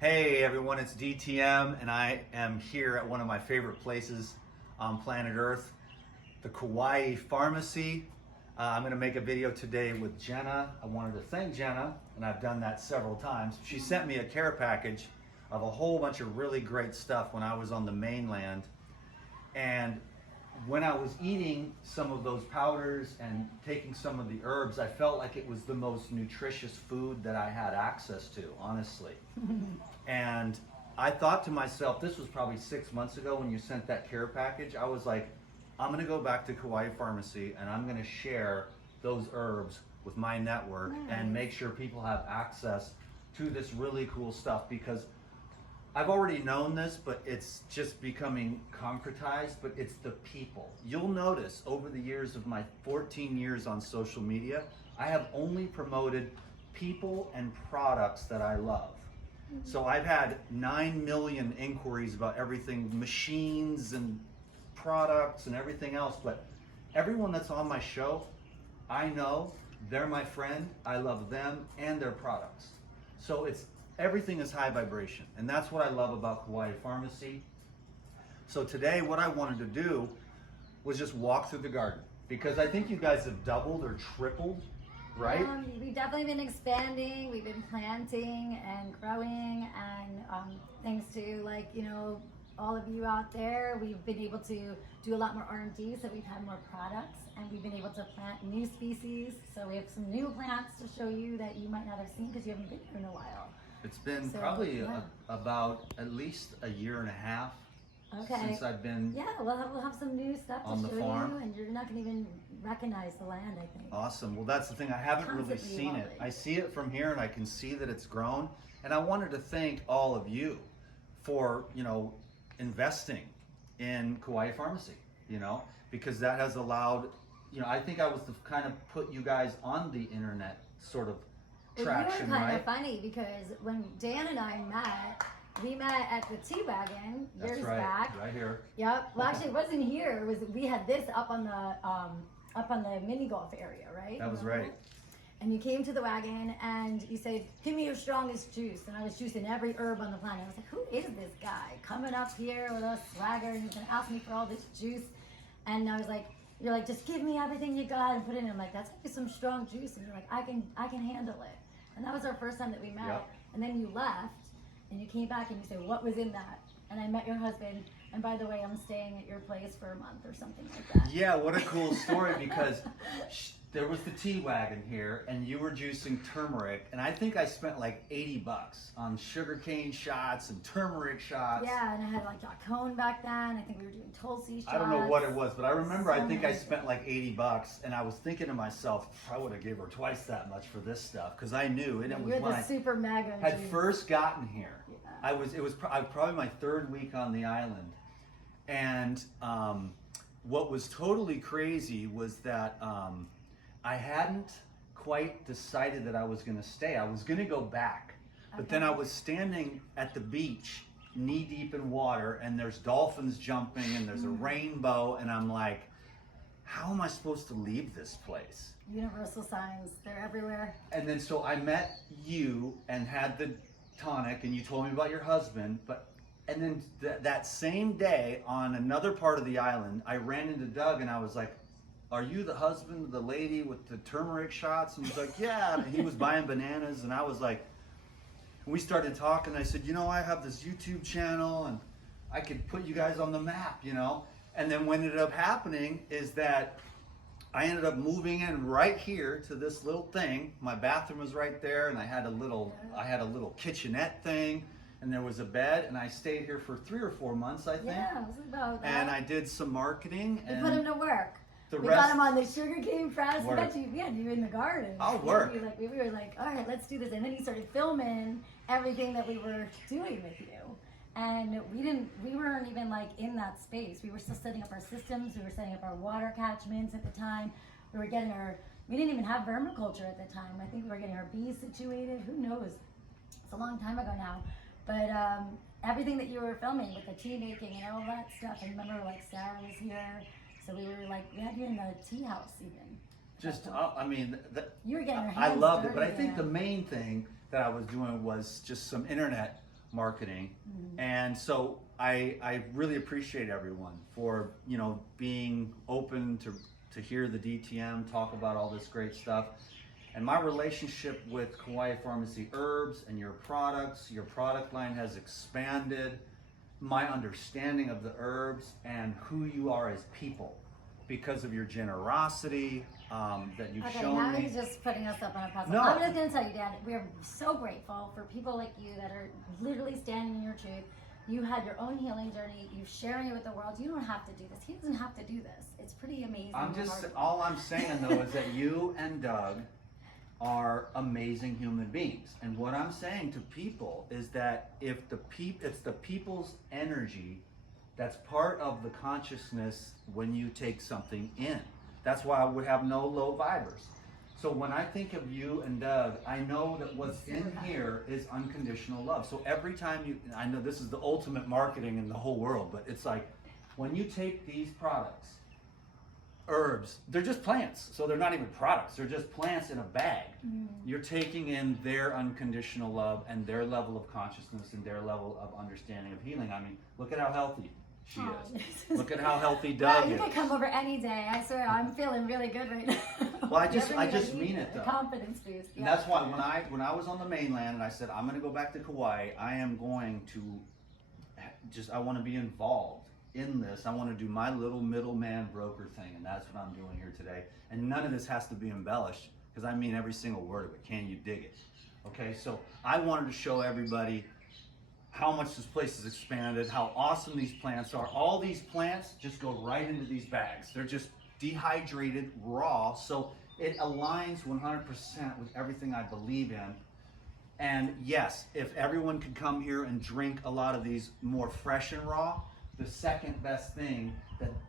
Hey everyone, it's DTM and I am here at one of my favorite places on planet Earth, the Kauai Pharmacy. I'm going to make a video today with Jenna. I wanted to thank Jenna, and I've done that several times. She sent me a care package of a whole bunch of really great stuff when I was on the mainland. And when I was eating some of those powders and taking some of the herbs, I felt like it was the most nutritious food that I had access to, honestly. And I thought to myself, this was probably 6 months ago when you sent that care package, I was like, I'm gonna go back to Kauai Pharmacy and I'm gonna share those herbs with my network and make sure people have access to this really cool stuff, because I've already known this, but it's just becoming concretized, but it's the people. You'll notice over the years of my 14 years on social media, I have only promoted people and products that I love. So I've had 9 million inquiries about everything, machines and products and everything else, but everyone that's on my show, I know they're my friend, I love them and their products. So everything is high vibration, and that's what I love about Kauai Pharmacy. So today what I wanted to do was just walk through the garden, because I think you guys have doubled or tripled, right? We've definitely been expanding, we've been planting and growing, and thanks to all of you out there, we've been able to do a lot more R&D, so we've had more products, and we've been able to plant new species. So we have some new plants to show you that you might not have seen because you haven't been here in a while. It's been probably about at least a year and a half since I've been we'll have some new stuff on to the show farm. you, and you're not going to even recognize the land, I think. Awesome. Well, that's the thing. I haven't really seen it. I see it from here, and I can see that it's grown. And I wanted to thank all of you for, investing in Kauai Pharmacy, because that has allowed, I think I was the kind of put you guys on the internet sort of traction, you were kind right? of funny, because when Dan and I met, we met at the Tea Wagon years back. Right here. Yep. Well, actually, it wasn't here. We had this up on the mini golf area, right? That was right. And you came to the wagon and you said, "Give me your strongest juice." And I was juicing every herb on the planet. I was like, "Who is this guy coming up here with a swagger and he's gonna ask me for all this juice?" And I was like, "You're like, just give me everything you got and put it in." I'm like, "That's like some strong juice." And you're like, I can handle it." And that was our first time that we met. Yep. And then you left and you came back and you said, "What was in that?" And I met your husband. And by the way, I'm staying at your place for a month or something like that. Yeah, what a cool story, because there was the tea wagon here and you were juicing turmeric, and I think I spent like $80 on sugarcane shots and turmeric shots. Yeah, and I had like a cone back then. I think we were doing Tulsi shots. I don't know what it was, but I remember I think I spent like $80, and I was thinking to myself, I would have gave her twice that much for this stuff, because I knew, and it was when I super mega had first gotten here. Yeah. It was probably my third week on the island, and what was totally crazy was that I hadn't quite decided that I was going to stay. I was going to go back, but then I was standing at the beach, knee deep in water, and there's dolphins jumping, and there's a rainbow, and I'm like, how am I supposed to leave this place? Universal signs, they're everywhere. And then so I met you and had the tonic, and you told me about your husband, and then that same day on another part of the island, I ran into Doug and I was like, "Are you the husband of the lady with the turmeric shots?" And he's like, "Yeah." And he was buying bananas, and I was like, we started talking. I said, "I have this YouTube channel and I could put you guys on the map, And then what ended up happening is that I ended up moving in right here to this little thing. My bathroom was right there, and I had a little kitchenette thing, and there was a bed, and I stayed here for 3 or 4 months, I think. Yeah, it was about that. And I did some marketing. We put him to work. We rest, got him on the sugarcane press. We had you in the garden. I'll work. We were like, all right, let's do this. And then he started filming everything that we were doing with you. And we weren't even like in that space. We were still setting up our systems. We were setting up our water catchments at the time. We didn't even have vermiculture at the time. I think we were getting our bees situated. Who knows? It's a long time ago now. But everything that you were filming with the tea making and all that stuff. And remember, like, Sarah was here. So we had you in the tea house even. Just, you were getting your hands I loved it, dirty but I think the main thing that I was doing was just some internet marketing. And so I really appreciate everyone for, you know, being open to hear the DTM talk about all this great stuff. And my relationship with Kauai Pharmacy Herbs and your products, your product line has expanded. My understanding of the herbs and who you are as people because of your generosity that you've shown now me. he's just putting us up on a pedestal. No. I'm just going to tell you, Dad, we're so grateful for people like you that are literally standing in your truth. You had your own healing journey. You're sharing it with the world. You don't have to do this. He doesn't have to do this. It's pretty amazing. All I'm saying though is that you and Doug are amazing human beings. And what I'm saying to people is that if it's the people's energy that's part of the consciousness when you take something in. That's why I would have no low vibers. So when I think of you and Doug, I know that what's in here is unconditional love. So every time I know this is the ultimate marketing in the whole world, but it's like when you take these products, herbs, they're just plants, so they're not even products, they're just plants in a bag. You're taking in their unconditional love and their level of consciousness and their level of understanding of healing. I mean, look at how healthy she is. Look at how healthy Doug is. You can come over any day. I swear, I'm feeling really good right now. Well, I just mean it though. Confidence boost. And that's why when I was on the mainland and I said I'm going to go back to Kauai, I am going to I want to be involved in this. I want to do my little middleman broker thing, and that's what I'm doing here today. And none of this has to be embellished because I mean every single word of it. Can you dig it? Okay, so I wanted to show everybody how much this place has expanded, how awesome these plants are. All these plants just go right into these bags. They're just dehydrated, raw, so it aligns 100% with everything I believe in. And yes, if everyone could come here and drink a lot of these more fresh and raw, the second best thing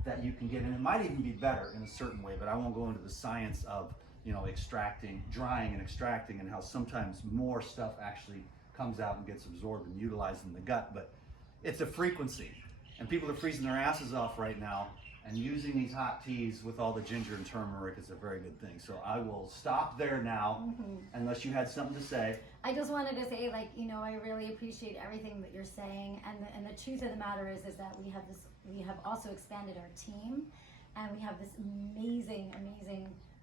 that you can get, and it might even be better in a certain way, but I won't go into the science of, you know, extracting, drying and extracting, and how sometimes more stuff actually comes out and gets absorbed and utilized in the gut. But it's a frequency, and people are freezing their asses off right now, and using these hot teas with all the ginger and turmeric is a very good thing. So I will stop there now, unless you had something to say. I just wanted to say, like, you know, I really appreciate everything that you're saying, and the truth of the matter is that we have also expanded our team, and we have this amazing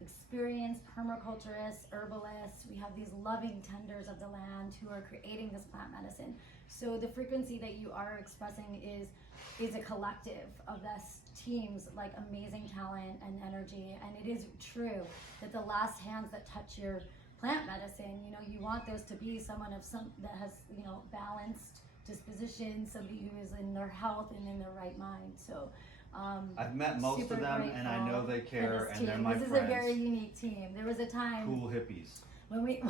experienced permaculturists, herbalists. We have these loving tenders of the land who are creating this plant medicine. So the frequency that you are expressing is a collective of this team's like amazing talent and energy. And it is true that the last hands that touch your plant medicine, you know, you want those to be someone that has, you know, balanced disposition, somebody who is in their health and in their right mind. So I've met most of them, and I know they care, and they're my friends. This is a very unique team. There was a time. Cool hippies. When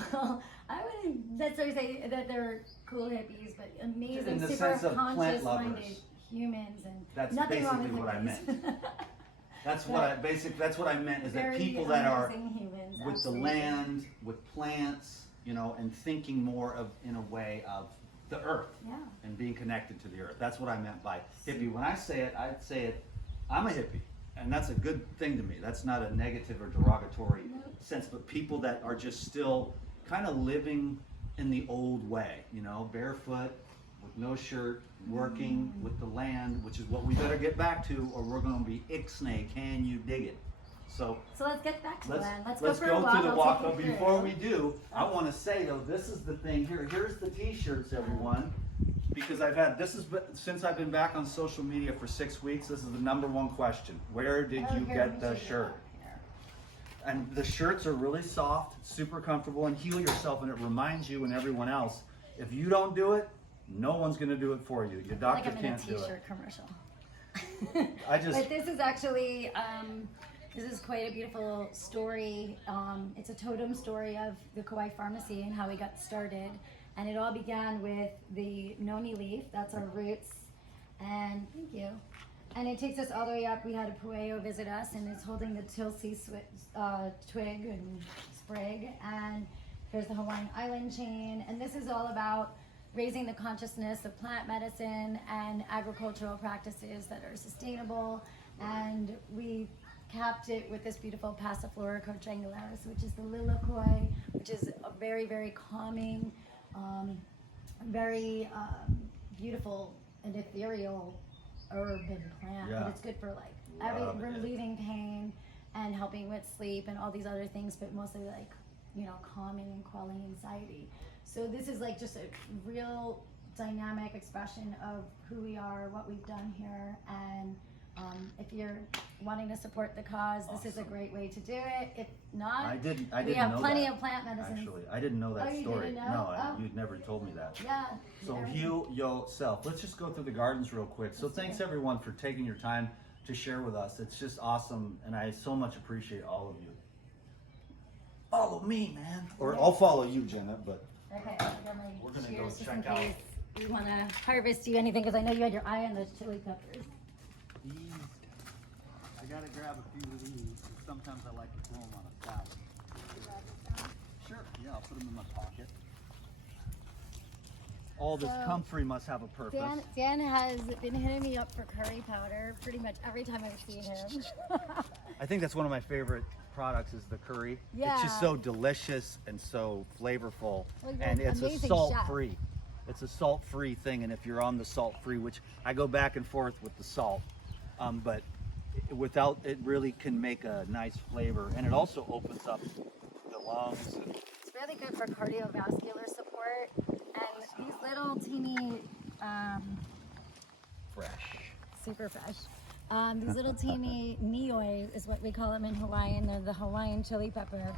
I wouldn't necessarily say that they're cool hippies, but amazing, in the super sense of conscious-minded plant-lovers. humans, and That's nothing wrong basically with what I hippies. meant. That's what I meant is that Very people that are amazing humans, with absolutely. the land, with plants, you know, and thinking more of in a way of the earth, Yeah. and being connected to the earth. That's what I meant by hippie. When I say it, I'd say it, I'm a hippie, and that's a good thing to me. That's not a negative or derogatory sense, but people that are just still kind of living in the old way, you know, barefoot, with no shirt, working with the land, which is what we better get back to, or we're going to be ixnay. Can you dig it? So let's get back to the land. Let's go go for a walk. to the I'll walk. take But you before through. we do, I want to say though, this is the thing here. Here's the t-shirts, everyone. Because since I've been back on social media for 6 weeks, this is the #1 question. Where did you get the shirt? And the shirts are really soft, super comfortable, and heal yourself, and it reminds you and everyone else, if you don't do it, no one's going to do it for you. Your doctor can't do it. Like I'm in a t-shirt commercial. But this is actually, this is quite a beautiful story. It's a totem story of the Kauai Pharmacy and how we got started. And it all began with the noni leaf, that's our roots. And thank you. And it takes us all the way up. We had a pueo visit us, and it's holding the tilsi twig and sprig. And here's the Hawaiian Island chain. And this is all about raising the consciousness of plant medicine and agricultural practices that are sustainable. And we capped it with this beautiful Passiflora quadrangularis, which is the lilikoi, which is a very, very calming very beautiful and ethereal urban plant, Yeah. but it's good for like Love it. relieving pain and helping with sleep and all these other things, but mostly like, you know, calming and quelling anxiety. So this is like just a real dynamic expression of who we are, what we've done here, and if you're wanting to support the cause, this is a great way to do it. If not, I didn't we have know plenty that, of plant medicines. Actually, I didn't know that Oh, you story. didn't know? No, Oh. you'd never told me that. Yeah. So yeah. heal yourself. Let's just go through the gardens real quick. So Let's do thanks it. everyone for taking your time to share with us. It's just awesome, and I so much appreciate all of you. Follow me, man. Or I'll follow you, Jenna, but Okay, I got my We're gonna shears go just check in out- case we want to harvest you anything, because I know you had your eye on those chili peppers. These, I gotta grab a few of these. Sometimes I like to throw them on a salad. Sure. Yeah, I'll put them in my pocket. all this So, comfrey must have a purpose. Dan has been hitting me up for curry powder pretty much every time I've seen him. I think that's one of my favorite products is the curry. Yeah. It's just so delicious and so flavorful. Well, you're And an it's a amazing salt-free. It's a salt-free thing, and if you're on the salt-free, which I go back and forth with the salt, but without it really can make a nice flavor, and it also opens up the lungs. And It's really good for cardiovascular support, and these little teeny, fresh. super fresh, these little teeny nioi is what we call them in Hawaiian. They're the Hawaiian chili pepper.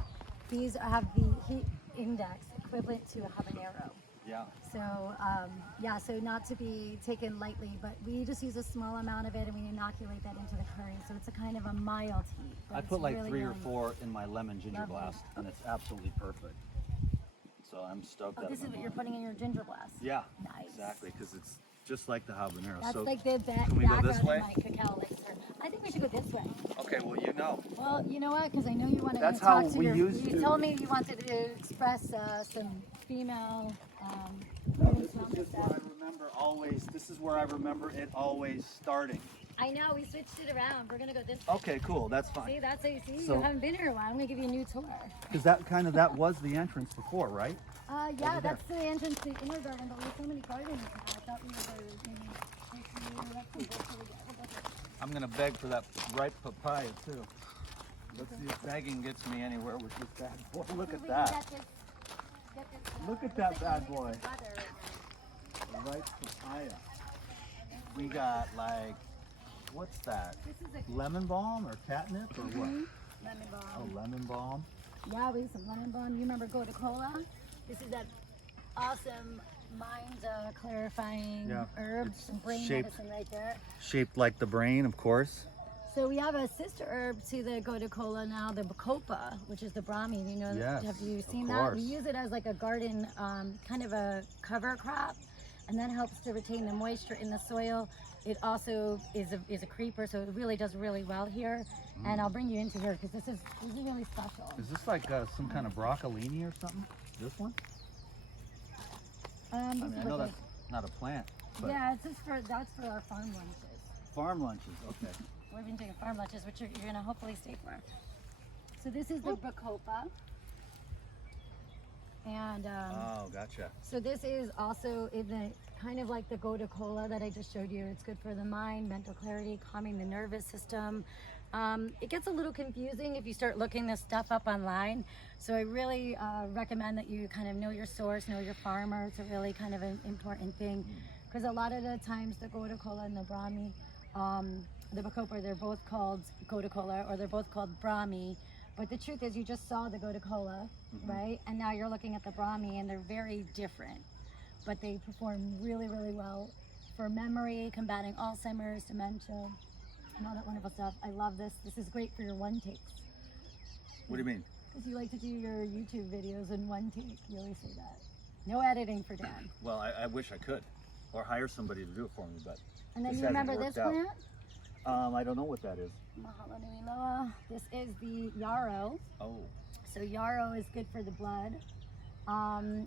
These have the heat index equivalent to a habanero. Yeah. So yeah, so not to be taken lightly, but we just use a small amount of it and we inoculate that into the curry. So it's a kind of a mild heat. but I it's put like really 3 or yummy. 4 in my lemon ginger Lovely. blast, and it's absolutely perfect. So I'm stoked. Oh, that this is I'm what you're on. putting in your ginger blast. Yeah. Nice. Exactly, because it's just like the habanero. That's so like the can we go background this way? of my cacao elixir. I think we should go this way. Okay, well you know. Well, you know what? Because I know you wanted That's to talk how to we your. used You to- told me you wanted to express some female. This is just where I remember always. This is where I remember it always starting. I know we switched it around. We're gonna go this way. Okay, cool. That's See, fine. that's how you see. So- you haven't been here in a while. I'm gonna give you a new tour. Because that was the entrance before, right? Yeah, Over that's the entrance to the inner garden, but we have so many gardens now. I thought we were maybe taking you. Let's see, what we get? I'm gonna beg for that ripe papaya too. Let's see if begging gets me anywhere with this bad boy. Look at We that. can get this, Look at looks that like bad we're boy. making butter. Ripe papaya. We got like, what's that? This is a Lemon balm or catnip or what? lemon balm. Oh, lemon balm. Yeah, we have some lemon balm. You remember Gotu Cola? This is that awesome mind clarifying Yeah, herb, it's some brain shaped- medicine right there. Shaped like the brain, of course. So we have a sister herb to the Gotu Cola now, the bacopa, which is the brahmi. You know, Yes, have you of seen that? course. We use it as like a garden, kind of a cover crop, and that helps to retain the moisture in the soil. It also is a creeper, so it really does really well here. And I'll bring you into here because this is really special. Is this like some kind of broccolini or something? This one? This I mean, is I know like that's not a plant, but yeah, it's just that's for our farm lunches. farm lunches. Okay. We've been doing farm lunches, which you're gonna hopefully stay for. So this is the bacopa, and Oh, gotcha. so this is also in the kind of like the Gotu Cola that I just showed you. It's good for the mind, mental clarity, calming the nervous system. It gets a little confusing if you start looking this stuff up online. So I really recommend that you kind of know your source, know your farmer. It's a really kind of an important thing because a lot of the times the Gotu Cola and the Brahmi, the Bacopa, they're both called Gotu Cola or they're both called Brahmi. But the truth is you just saw the Gotu Cola, right? And now you're looking at the Brahmi and they're very different. But they perform really, really well for memory, combating Alzheimer's, dementia, and all that wonderful stuff. I love this. This is great for your one takes. What do you mean? Because you like to do your YouTube videos in one take. You always say that. No editing for Dan. Well, I wish I could, or hire somebody to do it for me, but And then this you remember hasn't this worked out. plant? I don't know what that is. Mahalo nui loa. This is the yarrow. Oh, So yarrow is good for the blood.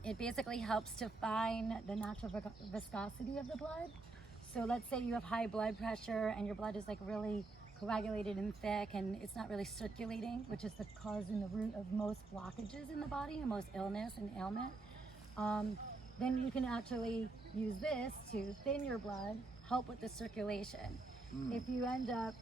It basically helps to find the natural viscosity of the blood. So let's say you have high blood pressure and your blood is like really coagulated and thick and it's not really circulating, which is the cause and the root of most blockages in the body and most illness and ailment. then you can actually use this to thin your blood, help with the circulation. If you end up,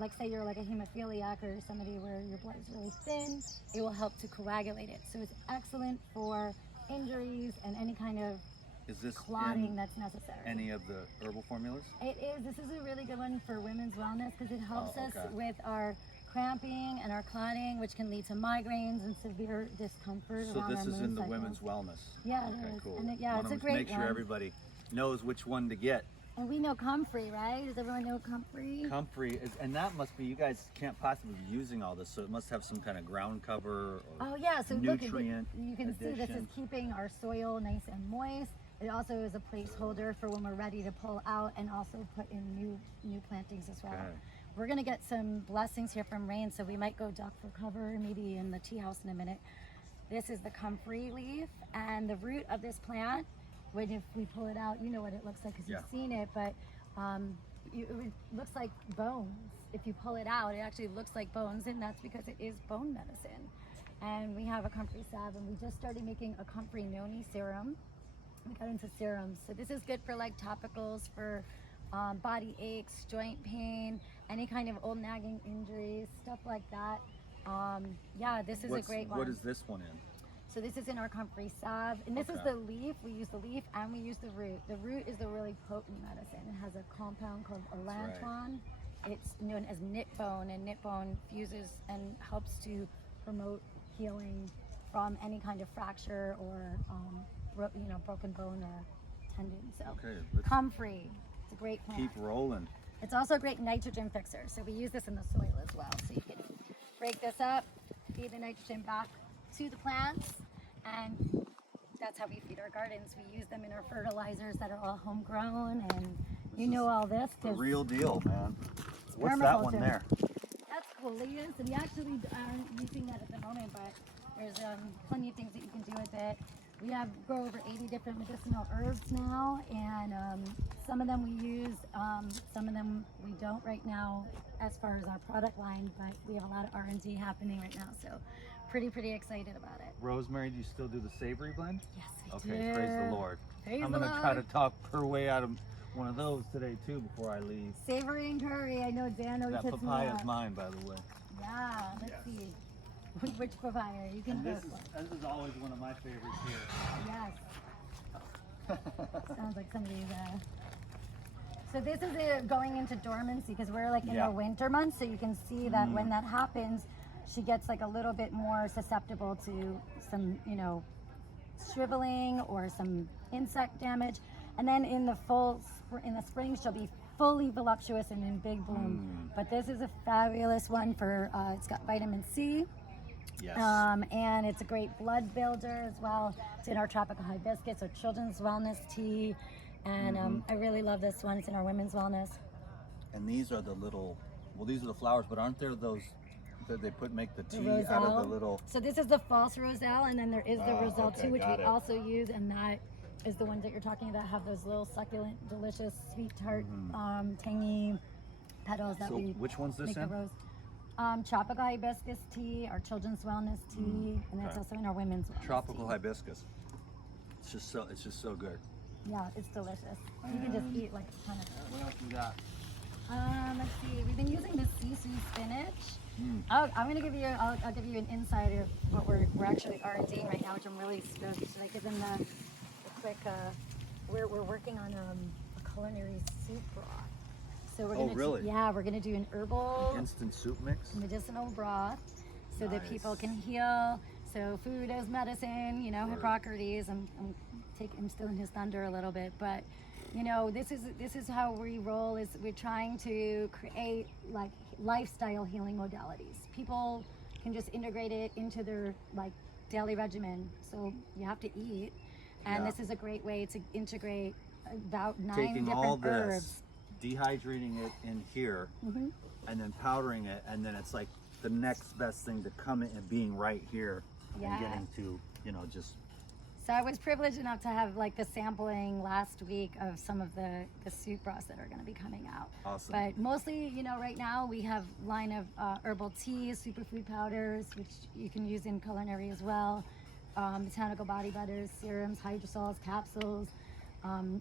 like say you're like a hemophiliac or somebody where your blood is really thin, it will help to coagulate it. So it's excellent for injuries and any kind of Is this clotting in that's necessary. any of the herbal formulas? It is. This is a really good one for women's wellness because it helps Oh, us okay. with our cramping and our clotting, which can lead to migraines and severe discomfort. So around this our is moon in the cycles. women's wellness. Yeah, it Okay, is. cool. And it- yeah, it's a Wanna great make sure one. everybody knows which one to get. And we know comfrey, right? Does everyone know comfrey? Comfrey is, and that must be, you guys can't possibly be using all this, so it must have some kind of ground cover or Oh yeah, so look, nutrient you can see this is addition. keeping our soil nice and moist. It also is a placeholder for when we're ready to pull out and also put in new plantings as well. Okay. We're gonna get some blessings here from rain, so we might go duck for cover, maybe in the tea house in a minute. This is the comfrey leaf, and the root of this plant, when if we pull it out, you know what it looks like because Yeah. you've seen it, but it looks like bones. If you pull it out, it actually looks like bones, and that's because it is bone medicine. And we have a comfrey salve, and we just started making a comfrey noni serum. We got into serums. So this is good for like topicals for body aches, joint pain, any kind of old nagging injuries, stuff like that. Yeah, this is a great one. What is this one in? So this is in our comfrey salve, and this is Okay. the leaf. We use the leaf and we use the root. The root is a really potent medicine. It has a compound called allantoin. It's known as knit bone, and knit bone fuses and helps to promote healing from any kind of fracture or broken bone or tendon. So Okay, let's comfrey, it's a great plant. keep rolling. It's also a great nitrogen fixer, so we use this in the soil as well. So you can break this up, feed the nitrogen back to the plants, and that's how we feed our gardens. We use them in our fertilizers that are all homegrown, and you know all this The 'cause real deal, man. What's that one permaculture. there? That's coleus, and we actually aren't using that at the moment, but there's plenty of things that you can do with it. We grow over 80 different medicinal herbs now, and some of them we use, some of them we don't right now as far as our product line, but we have a lot of R&D happening right now, so pretty excited about it. Rosemary, do you still do the savory blend? Yes, I do. Okay, praise the Lord. Praise I'm the gonna try to Lord. talk her way out of one of those today too before I leave. Savory and curry, I know Dan always That hits me papaya is up. mine, by the way. Yeah, let's Yes. see. Which papaya? You can And pick this one. is always one of my favorites here. Yes. Sounds like somebody's. So this is going into dormancy because we're like in Yeah. our winter months. So you can see that when that happens, she gets like a little bit more susceptible to some, shriveling or some insect damage. And then in the in the spring, she'll be fully voluptuous and in big bloom. But this is a fabulous one for. It's got vitamin C. Yes. And it's a great blood builder as well. It's in our tropical hibiscus or children's wellness tea. And I really love this one. It's in our women's wellness. And these are the little, well, these are the flowers, but aren't there those that they make the tea The out of roselle. the little? So this is the false roselle, and then there is the Oh, roselle okay, too, which got we it. also use, and that is the ones that you're talking about, have those little succulent, delicious, sweet, tart, tangy petals that So we which one's this make the in? rose. Tropical hibiscus tea, our children's wellness tea, and that's okay. also in our women's wellness Tropical tea. hibiscus. It's just so good. Yeah, it's delicious. You can just eat like a ton of it. What else you got? Let's see. We've been using the CC spinach. I'm gonna give you. I'll give you an insight of what we're actually R&Ding right now, which I'm really stoked. So I give them the quick. We're working on a culinary soup broth. So we're Oh, gonna really? yeah, we're gonna do an herbal Instant soup mix. medicinal broth, so that Nice. people can heal. So food as medicine, Hippocrates. I'm stealing his thunder a little bit, but this is how we roll. Is we're trying to create like lifestyle healing modalities. People can just integrate it into their like daily regimen. So you have to eat, and Yeah. this is a great way to integrate about 9 Taking all different this, herbs. dehydrating it in here, and then powdering it, and then it's like the next best thing to come in and being right here Yeah. and getting to, just So I was privileged enough to have like the sampling last week of some of the soup broths that are going to be coming out. Awesome. But mostly, right now we have line of herbal teas, superfood powders, which you can use in culinary as well. botanical body butters, serums, hydrosols, capsules.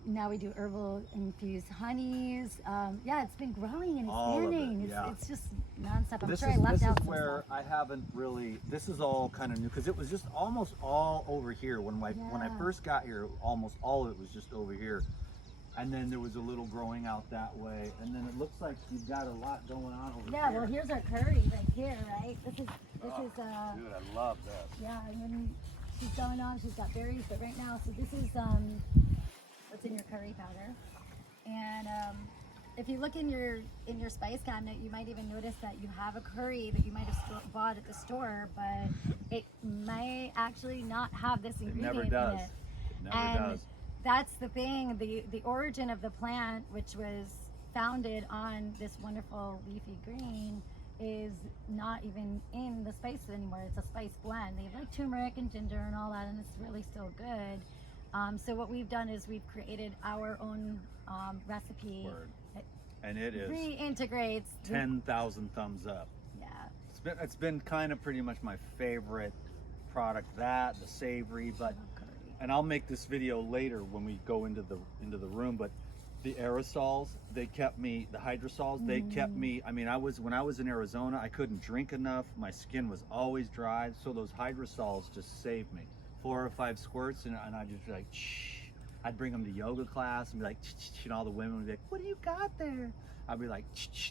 Now we do herbal infused honeys. Yeah, it's been growing and All of it, expanding. yeah. It's just nonstop. I'm This sure is I left this out is some where stuff. I haven't really. This is all kind of new because it was just almost all over here when I Yeah. first got here. Almost all of it was just over here, and then there was a little growing out that way, and then it looks like you've got a lot going on over Yeah, here. well, here's our curry right here, right? This is Dude, I love this. yeah, and then she's going on. She's got berries, but right now, so this is what's in your curry powder. And if you look in your spice cabinet, you might even notice that you have a curry that you might have bought at the store, but it might actually not have this It ingredient never in does. it. It never And does. that's the thing. The origin of the plant, which was founded on this wonderful leafy green, is not even in the spice anymore. It's a spice blend. They have like turmeric and ginger and all that, and it's really still good. So what we've done is we've created our own recipe. Word. that And it is reintegrates. 10,000 thumbs up. Yeah. It's been kind of pretty much my favorite product. That the savory, but Curry. and I'll make this video later when we go into the room. But the aerosols, they kept me. The hydrosols, they kept me. I mean, when I was in Arizona, I couldn't drink enough. My skin was always dry. So those hydrosols just saved me. 4 or 5 squirts, and I'd just be like, shh. I'd bring them to yoga class and be like, and all the women would be like, what do you got there? I'd be like,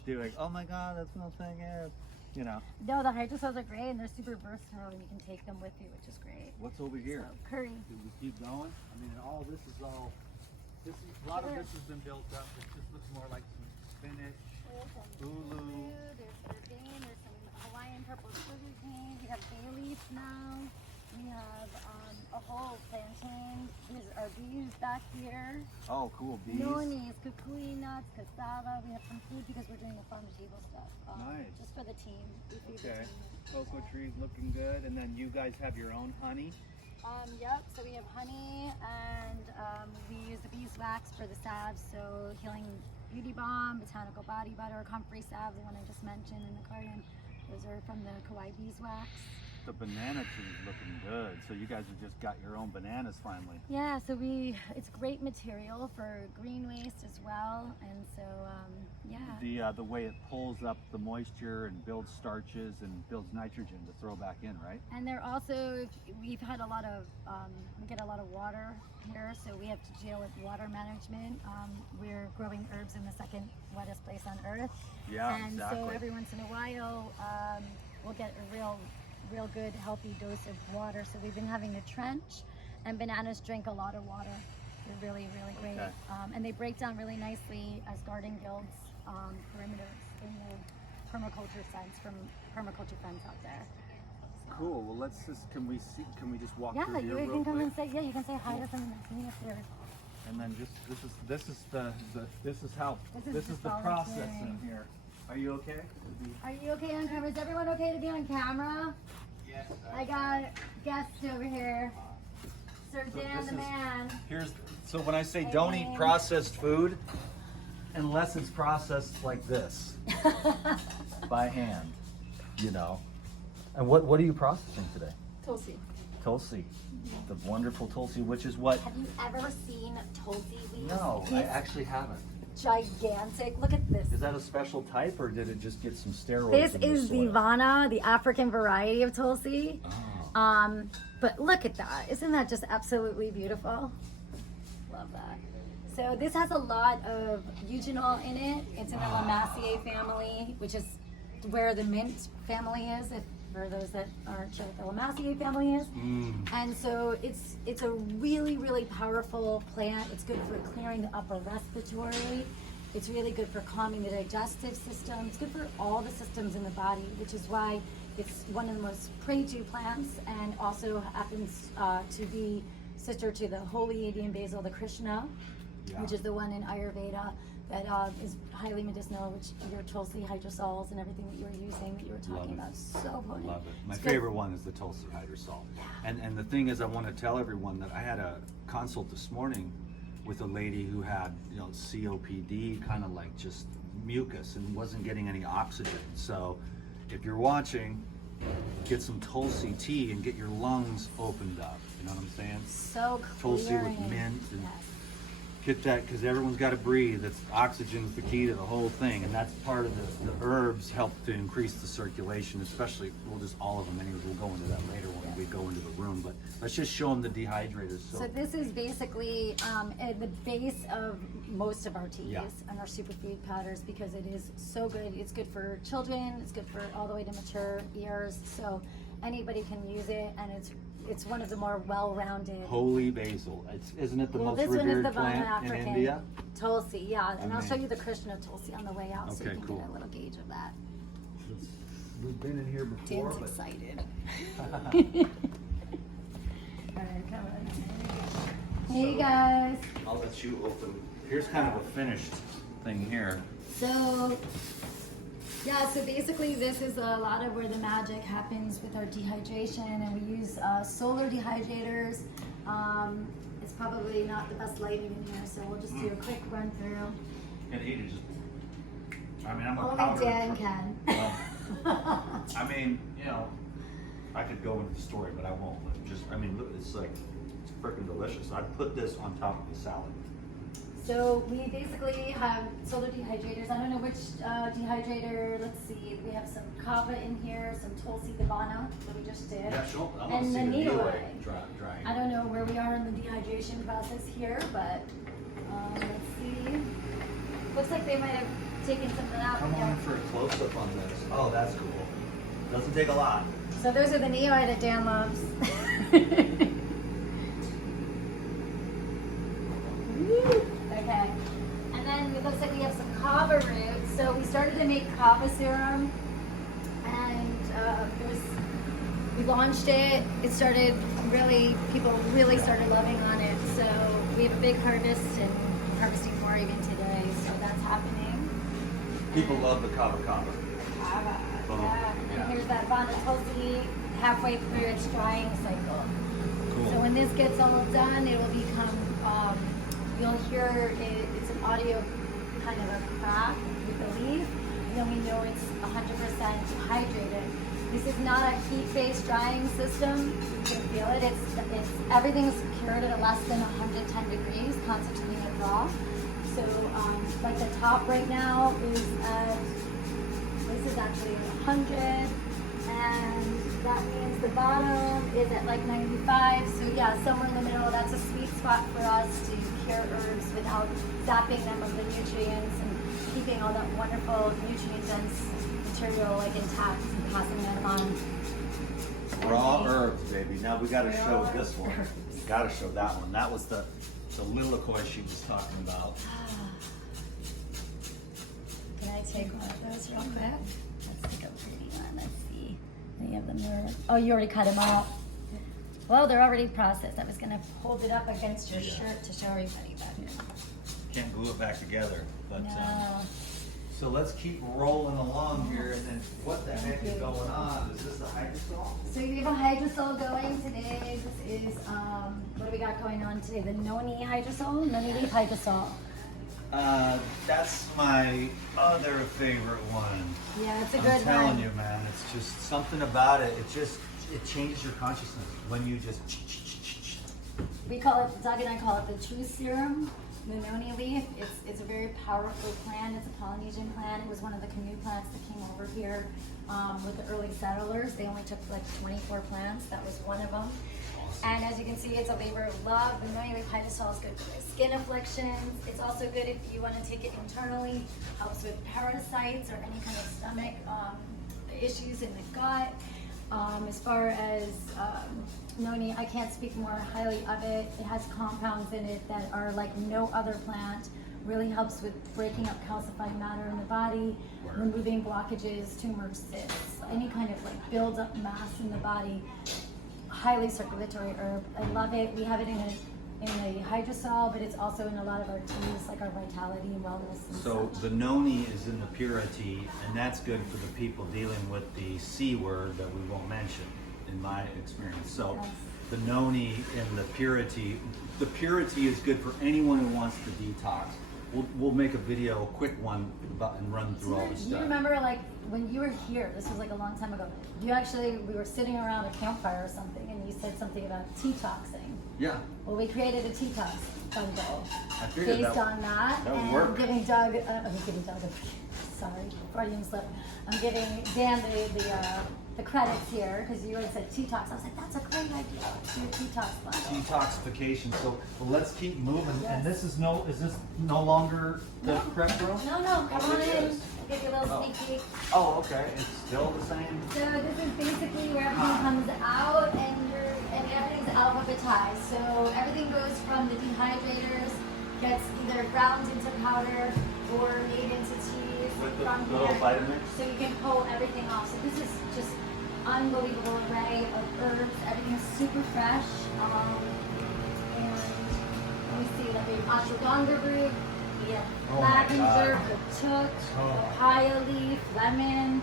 they're like, oh my God, that smells so good. You know. No, the hydrosols are great, and they're super versatile, and you can take them with you, which is great. What's over here? So, curry. Do we keep going? I mean, all this is all. A lot of this has been built up. It just looks more like some spinach. There's some Ulu. there's sardine, there's some Hawaiian purple sugar cane, we have bay leaf now, we have a whole plantain, there's our bees back here, Oh, cool. Bees. nonis, kukui nuts, cassava, we have some food because we're doing the farm to table stuff. Nice. Just for the team. We feed the Okay. team. Cocoa trees looking good. And then you guys have your own honey. Yep, so we have honey and we use the beeswax for the salves, so healing beauty balm, botanical body butter, comfrey salve, the one I just mentioned in the garden. Those are from the Kauai beeswax. The banana tree is looking good. So you guys have just got your own bananas finally. Yeah, so it's great material for green waste as well, and so yeah. The way it pulls up the moisture and builds starches and builds nitrogen to throw back in, right? And they're also, we've had a lot of, we get a lot of water here, so we have to deal with water management. We're growing herbs in the second wettest place on earth. Yeah, And exactly. so every once in a while, we'll get a real good healthy dose of water. So we've been having to trench, and bananas drink a lot of water. They're really, really great. Okay. And they break down really nicely as garden guilds perimeters in the permaculture sense from permaculture friends out there. Cool. Well, let's just can we just walk Yeah, through here you real can come quick? and say you can say hi to someone that's me if you're. And then just this is the This is this is just the volunteering. process in here. Are you okay? Are you okay on camera? Is everyone okay to be on camera? Yes. I got guests over here. Sir So Dan this the is- man. So when I say don't eat Hey. processed food, unless it's processed like this by hand, you know. And what are you processing today? Tulsi. Tulsi, the wonderful Tulsi, which is what? Have you ever seen Tulsi leaves? No, I It's actually haven't. gigantic. Look at this. Is that a special type, or did it just get some steroids? This in the is the soil? Vana, the African variety of Tulsi. Oh. But look at that. Isn't that just absolutely beautiful? Love that. So this has a lot of eugenol in it. It's in the Lamaceae family, which is where the mint family is, for those that aren't sure what the Lamaceae family is. And so it's a really, really powerful plant. It's good for clearing the upper respiratory. It's really good for calming the digestive system. It's good for all the systems in the body, which is why it's one of the most prayed to plants, and also happens to be sister to the holy Indian basil, the Krishna, which is the one in Ayurveda that is highly medicinal, which your Tulsi hydrosols and everything that you were using, that you were talking Love about, it. so potent. Love it. My It's good. favorite one is the Tulsi hydrosol. And the thing is, I want to tell everyone that I had a consult this morning with a lady who had, COPD, kind of like just mucus, and wasn't getting any oxygen. So if you're watching get some Tulsi tea and get your lungs opened up. You know what I'm saying? So Tulsi with clearing. mint and Yes. get that, because everyone's got to breathe. That's oxygen's the key to the whole thing, and that's part of the herbs help to increase the circulation, especially, well, just all of them. Anyways, we'll go into that later when we go into the room, but let's just show them the dehydrators. So this is basically at the base of most of our teas Yeah. and our superfood powders, because it is so good. It's good for children. It's good for all the way to mature years. So anybody can use it, and it's one of the more well-rounded. Holy basil. Isn't it the most this one is revered the Vana plant in African India? Tulsi, yeah, and I'll show Amazing. you the Krishna Tulsi on the way out, so you Okay, can cool. get a little gauge of that. We've been in here before, Dan's but excited. Alright, come on. Hey guys. I'll let you open. Here's kind of a finished thing here. So, yeah, so basically this is a lot of where the magic happens with our dehydration, and we use solar dehydrators. It's probably not the best lighting in here, so we'll just do a quick run through. And he just, I mean, I'm a Only powder. Dan can. Well, I mean, you know, I could go into the story, but I won't. Just, I mean, look, it's like, it's freaking delicious. I'd put this on top of the salad. So we basically have solar dehydrators. I don't know which dehydrator. Let's see. We have some kava in here, some Tulsi Devana that we just did. Yeah, sure. I want And to see the the needle needle eye. drying. I don't know where we are in the dehydration process here, but let's see. Looks like they might have taken something out. Come Yeah. on for a close-up on this. Oh, that's cool. Doesn't take a lot. So those are the needle eye that Dan loves. Woo. Okay. And then it looks like we have some kava root. So we started to make kava serum, and we launched it. It started people really started loving on it. So we have a big harvest and harvesting more even today. So that's happening. People love the kava. Kava. Oh, Yeah. And then yeah. here's that Vana Tulsi halfway through its drying cycle. Cool. So when this gets all done, it will become, you'll hear it's an audio kind of a crack with the leaf, and then we know it's 100% hydrated. This is not a heat-based drying system. You can feel it. It's everything's cured at less than 110 degrees, constituting it raw. So like the top right now is at, this is actually at 100. And that means the bottom is at like 95. So yeah, somewhere in the middle, that's a sweet spot for us to cure herbs without zapping them of the nutrients and keeping all that wonderful nutrient-dense material like intact and passing them on. Raw herbs, baby. Now we got to show Raw this one. herbs. We got to show that one. That was the liloquoi she was talking about. Can I take one of those real quick? Let's take a pretty one. Let's see. Any of them are, oh, you already cut them out. Well, they're already processed. I was going to hold it up against your shirt to show everybody, but Can't glue it back together. But no. so let's keep rolling along here. And then what the heck is going on? Is this the hydrosol? So we have a hydrosol going today. This is, what do we got going on today? The noni hydrosol? Noni leaf hydrosol. That's my other favorite one. Yeah, it's a I'm good telling one. you, man, it's just something about it. It changes your consciousness when you just. We call it, Doug and I call it the true serum, the noni leaf. It's a very powerful plant. It's a Polynesian plant. It was one of the canoe plants that came over here with the early settlers. They only took like 24 plants. That was one of them. And as you can see, it's a labor of love. The noni leaf hydrosol is good for skin afflictions. It's also good if you want to take it internally. Helps with parasites or any kind of stomach issues in the gut. As far as noni, I can't speak more highly of it. It has compounds in it that are like no other plant. Really helps with breaking up calcified matter in the body, removing blockages, tumors, cysts, any kind of like build up mass in the body. Highly circulatory herb. I love it. We have it in a hydrosol, but it's also in a lot of our teas, like our vitality and wellness. And So such. the noni is in the purity, and that's good for the people dealing with the C word that we won't mention, in my experience. So Yes. the noni and the purity is good for anyone who wants to detox. we'll make a video, a quick one, about, and run through all the Do you stuff. remember like when you were here, this was like a long time ago, we were sitting around a campfire or something and you said something about detoxing. Yeah. Well, we created a detox bundle I figured based that on that. would and work. giving Doug, sorry, Freudian slip. I'm giving Dan the credits here because you had said detox. I was like, that's a great idea. Let's do a detox bundle. Detoxification. So well, let's keep moving. Yes. And is this no longer the prep room? No, come on it in. is. I'll give you a little sneak peek. Oh, okay. It's still the same. So this is basically where everything comes out and everything's alphabetized. So everything goes from the dehydrators, gets either ground into powder or made into teas With the from little here. Vitamix? So you can pull everything off. So this is just unbelievable array of herbs. Everything is super fresh. And let me see, like we have ashwagandha root, we have Oh my lavender, God. patchouli, Oh. papaya leaf, lemon,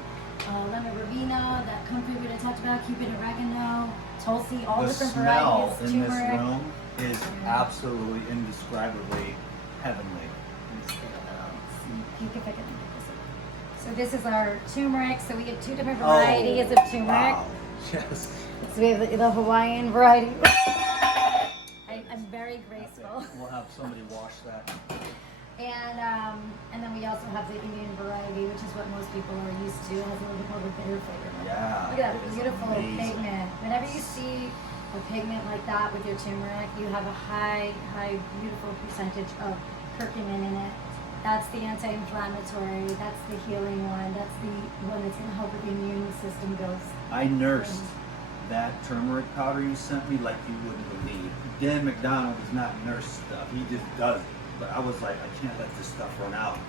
lemon verbena, that comfrey we talked about, Cupid oregano, tulsi, all The different smell varieties, in this turmeric. room is absolutely indescribably heavenly. You can pick it. So this is our turmeric. So we have two different Oh, varieties of turmeric. Wow. Yes. So we have the Hawaiian variety. I'm very graceful. We'll have somebody wash that. And then we also have the Indian variety, which is what most people are used to. It has a little bit more of a bitter flavor. Yeah. Look at that it's beautiful amazing. pigment. Whenever you see a pigment like that with your turmeric, you have a high, beautiful percentage of curcumin in it. That's the anti-inflammatory. That's the healing one. That's the one that's going to help with the immune system goes. I nursed that turmeric powder you sent me like you wouldn't believe. Dan McDonald does not nurse stuff. He just does it. But I was like, I can't let this stuff run out.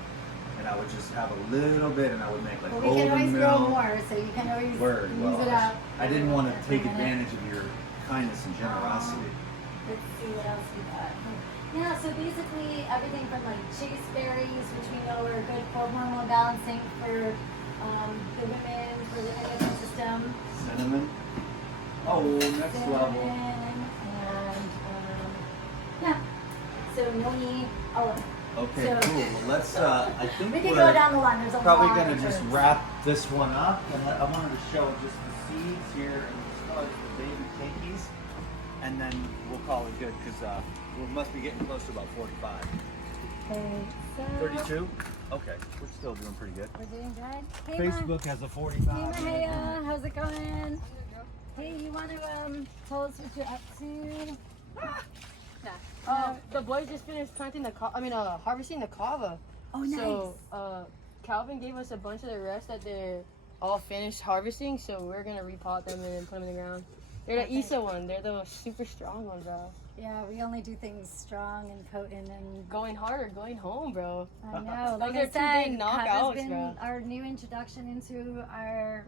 And I would just have a little bit and I would make like Well, we can always golden grow milk. more, so you can always Word. use Well, it up. I didn't want to take For a minute. advantage of your kindness and generosity. Let's see what else we got. Yeah, so basically everything from like chase berries, which we know are good for hormone balancing for the women, for the endocrine system. Cinnamon. Oh, next level. And yeah, so noni, all of it. Okay, So- cool. Well, let's. I think We can we're go down the line. There's a probably lot going of to just herbs. wrap this one up, and I wanted to show just the seeds here and the baby keikis, and then we'll call it good because we must be getting close to about 45. Okay, so 32. Okay, we're still doing pretty good. we're doing good. Hey, Facebook has a Hey, 45. Mahaya, how's it going? Hey, you want to tell us what you're up to? The boys just finished planting harvesting the kava. Oh, nice. So, Calvin gave us a bunch of the rest that they're all finished harvesting, so we're gonna repot them and then put them in the ground. They're the Okay. Isa one. They're the super strong ones, bro. Yeah, we only do things strong and potent and Going hard or going home, bro. I know. Those Like are I two said, big Kava's knockouts, been bro. our new introduction into our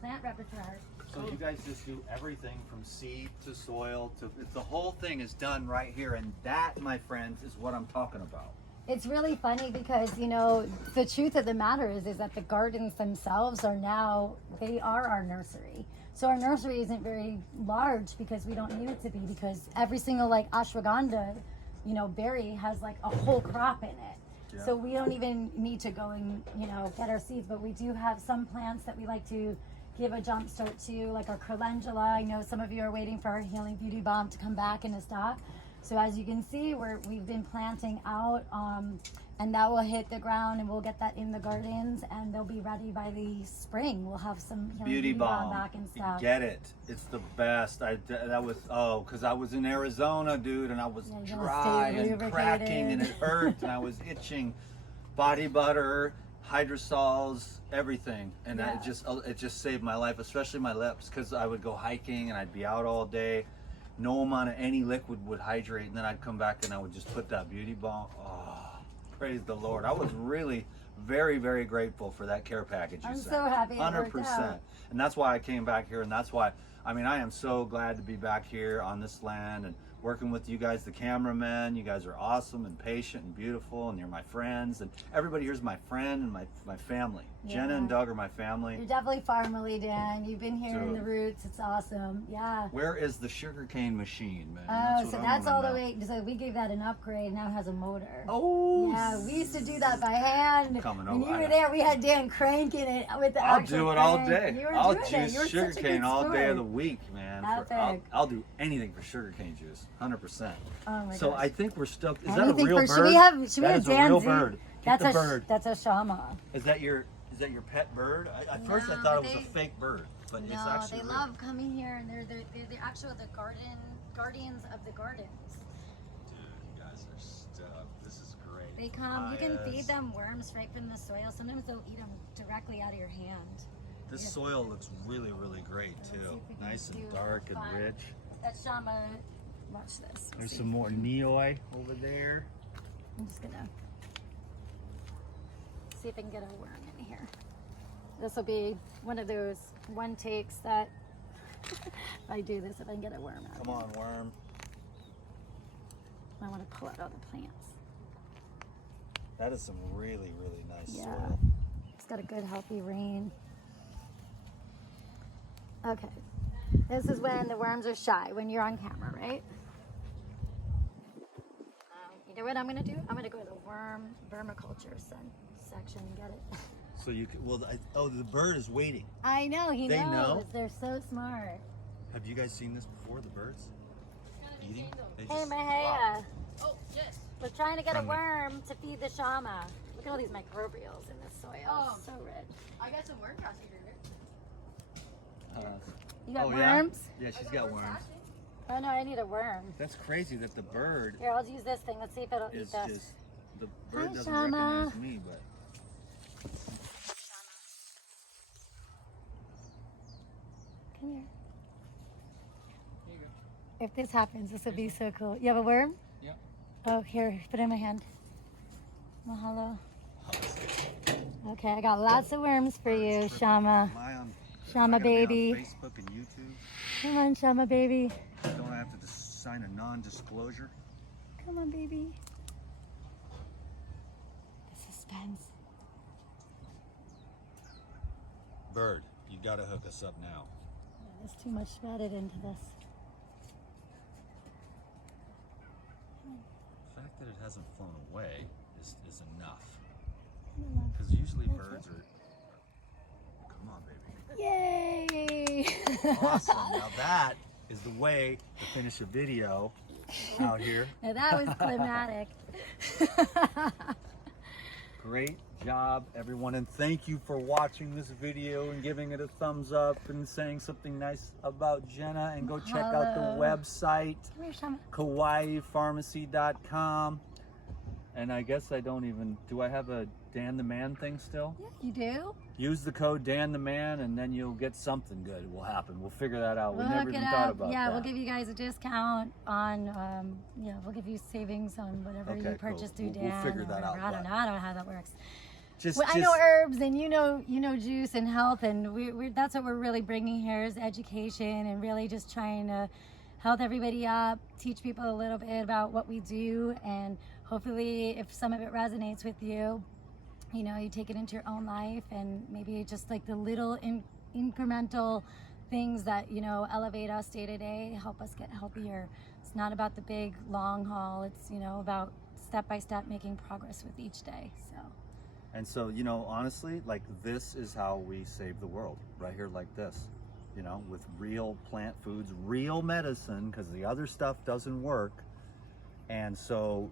plant repertoire. So you guys just do everything from seed to soil to the whole thing is done right here, and that, my friends, is what I'm talking about. It's really funny because, you know, the truth of the matter is that the gardens themselves are now, they are our nursery. So our nursery isn't very large because we don't need it to be, because every single like ashwagandha, you know, berry has like a whole crop in it. Yeah. So we don't even need to go and, you know, get our seeds, but we do have some plants that we like to give a jump start to, like our calendula. I know some of you are waiting for our Healing Beauty Balm to come back into stock. So as you can see, we've been planting out, and that will hit the ground, and we'll get that in the gardens, and they'll be ready by the spring. We'll have some Healing Beauty Balm. back in stock. Get it. It's the best. Because I was in Arizona, dude, and I was Yeah, you gotta dry stay and cracking, and it lubricated. hurt, and I was itching. Body butter, hydrosols, everything, and Yeah. it just saved my life, especially my lips, because I would go hiking and I'd be out all day. No amount of any liquid would hydrate, and then I'd come back and I would just put that Beauty Balm. Oh, praise the Lord. I was really very, very grateful for that care package you I'm sent. so happy it worked 100%. out. And that's why I came back here, and that's why, I mean, I am so glad to be back here on this land, and working with you guys, the cameramen. You guys are awesome and patient and beautiful, and you're my friends. And everybody here's my friend and my family. Jenna and Doug are my family. You're definitely family, Dan. You've been here in Dude. the roots. It's awesome. Yeah. Where is the sugarcane machine, man? Oh, what so I that's wanna all the know. way. So we gave that an upgrade. Now it has a motor. Oh. Yeah, we used to do that by hand. Coming When over. you were there, we had Dan cranking it with the I'll actual do it all crank. day. You were I'll doing it. juice You were such a sugarcane good all day of sport. the week, man. Epic. I'll do anything for sugarcane juice, 100%. Oh my So gosh. I think we're still. Is Anything that a real for- bird? Should we have That is a Dan real Z? bird. Get That's the a bird. that's a shama. Is that your pet bird? At first I No, thought it was a they- fake bird, but it's No, actually they real. love coming here, and they're the actual the guardians of the gardens. Dude, you guys are stoked. This is great. They come. You can feed Yes. them worms right from the soil. Sometimes they'll eat them directly out of your hand. This Yeah. soil looks really, really great Let's see too. if we can Nice do and dark and fun. rich. That shama. Watch this. We'll There's see. some more neoi over there. I'm just gonna see if I can get a worm in here. This will be one of those one takes that if I do this, if I can get a worm out. Come on, worm. I want to pull out all the plants. That is some really, really nice Yeah. soil. It's got a good healthy rain. Okay. This is when the worms are shy, when you're on camera, right? You know what I'm gonna do? I'm gonna go to the vermiculture section and get it. So you can, well, the bird is waiting. I know, he They knows. know? They're so smart. Have you guys seen this before, the birds? Eating? They Hey, just- Mahaya. Oh, yes. We're trying to get a Friendly. worm to feed the shama. Look at all these microbials in this soil. Oh. So rich. I got some worm trash here. You got oh, yeah? worms? Yeah, she's got worms. Oh no, I need a worm. That's crazy that the bird Here, I'll use this thing. Let's see if it'll is eat this. just, the bird Hi, doesn't Shama. recognize me, but. Come here. Here you go. If this happens, this would be so cool. You have a worm? Yep. Oh, here, put it in my hand. Mahalo. Okay, I got lots of worms for you, Shama. Am I on, Shama am I gonna be baby. on Facebook and YouTube? Come on, Shama baby. Don't I have to sign a non-disclosure? Come on, baby. The suspense. Bird, you gotta hook us up now. There's too much added into this. The fact that it hasn't flown away is enough. Come on. Because usually That's birds are. Come on, baby. Yay! Awesome. Now that is the way to finish a video out here. Now that was climatic. Great job, everyone, and thank you for watching this video and giving it a thumbs up and saying something nice about Jenna. And go check out the Hello. website, Come here, Shama. KawaiiPharmacy.com. And I guess I don't even, do I have a DanTheMan thing still? Yeah, you do? Use the code DanTheMan and then you'll get something good will happen. We'll figure that out. We We'll never hook even it thought up. about Yeah, that. we'll give you guys a discount on, we'll give you savings on whatever Okay, you purchase cool. through We'll Dan. figure or that out, whatever. I don't but- know. I don't know how that works. Just, Well, I know herbs, and you know juice and health, and that's what we're really bringing here is education and really just trying to help everybody up, teach people a little bit about what we do, and hopefully, if some of it resonates with you, you know, you take it into your own life, and maybe just like the little incremental things that elevate us day to day, help us get healthier. It's not about the big long haul. It's about step by step making progress with each day. So. And so, honestly, like this is how we save the world, right here like this, with real plant foods, real medicine, because the other stuff doesn't work. And so,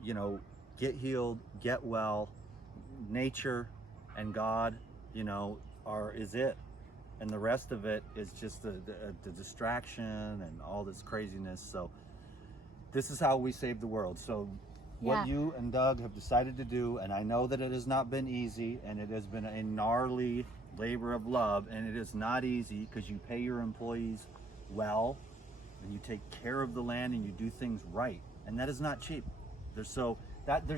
get healed, get well, nature and God, is it. And the rest of it is just the distraction and all this craziness. So this is how we save the world. So what Yeah. you and Doug have decided to do, and I know that it has not been easy, and it has been a gnarly labor of love, and it is not easy because you pay your employees well, and you take care of the land, and you do things right, and that is not cheap. There's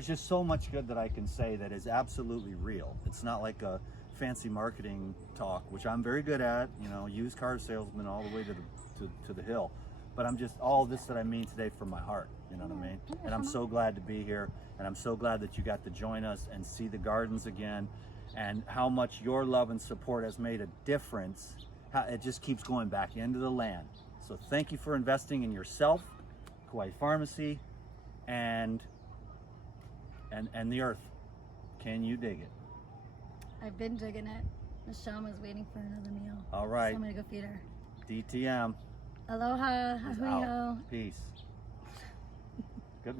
just so much good that I can say that is absolutely real. It's not like a fancy marketing talk, which I'm very good at, used car salesman all the way to the hill. but I'm just all this that I mean today from my heart. You know what I mean? And I'm so glad to be here, and I'm so glad that you got to join us and see the gardens again, and how much your love and support has made a difference. How it just keeps going back into the land. So thank you for investing in yourself, Kauai Pharmacy, and the earth. Can you dig it? I've been digging it. Michelle was waiting for another meal. All right. So I'm gonna go feed her. DTM Aloha. is Ahui out. ho. Peace. Good one.